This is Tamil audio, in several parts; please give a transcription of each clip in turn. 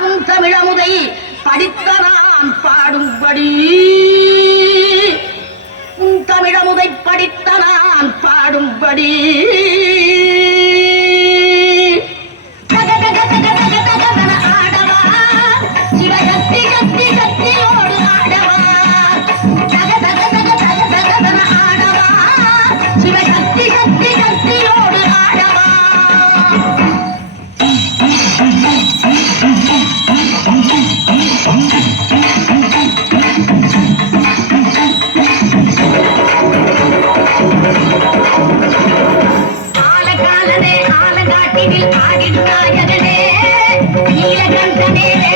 பாடும் தமிழமுதை படித்தான் பாடும்படி. தமிழமுதை படித்த நான் பாடும்படி சிவசக்தி சக்தி சக்தி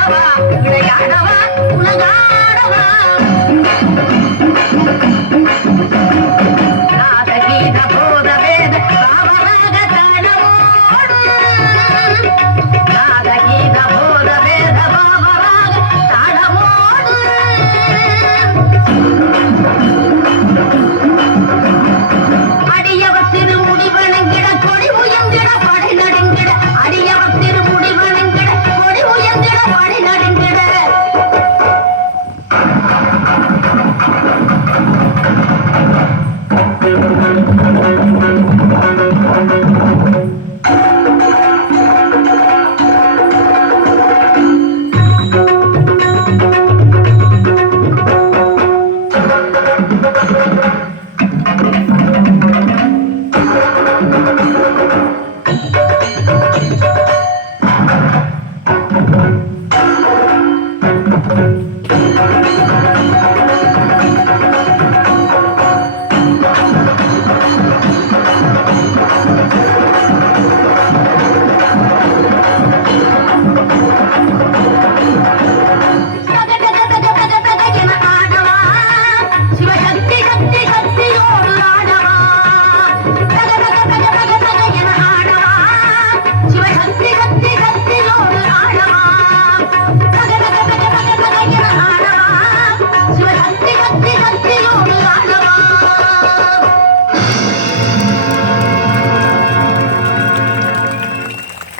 ஆடவா விளையாடவா உலகாடவா.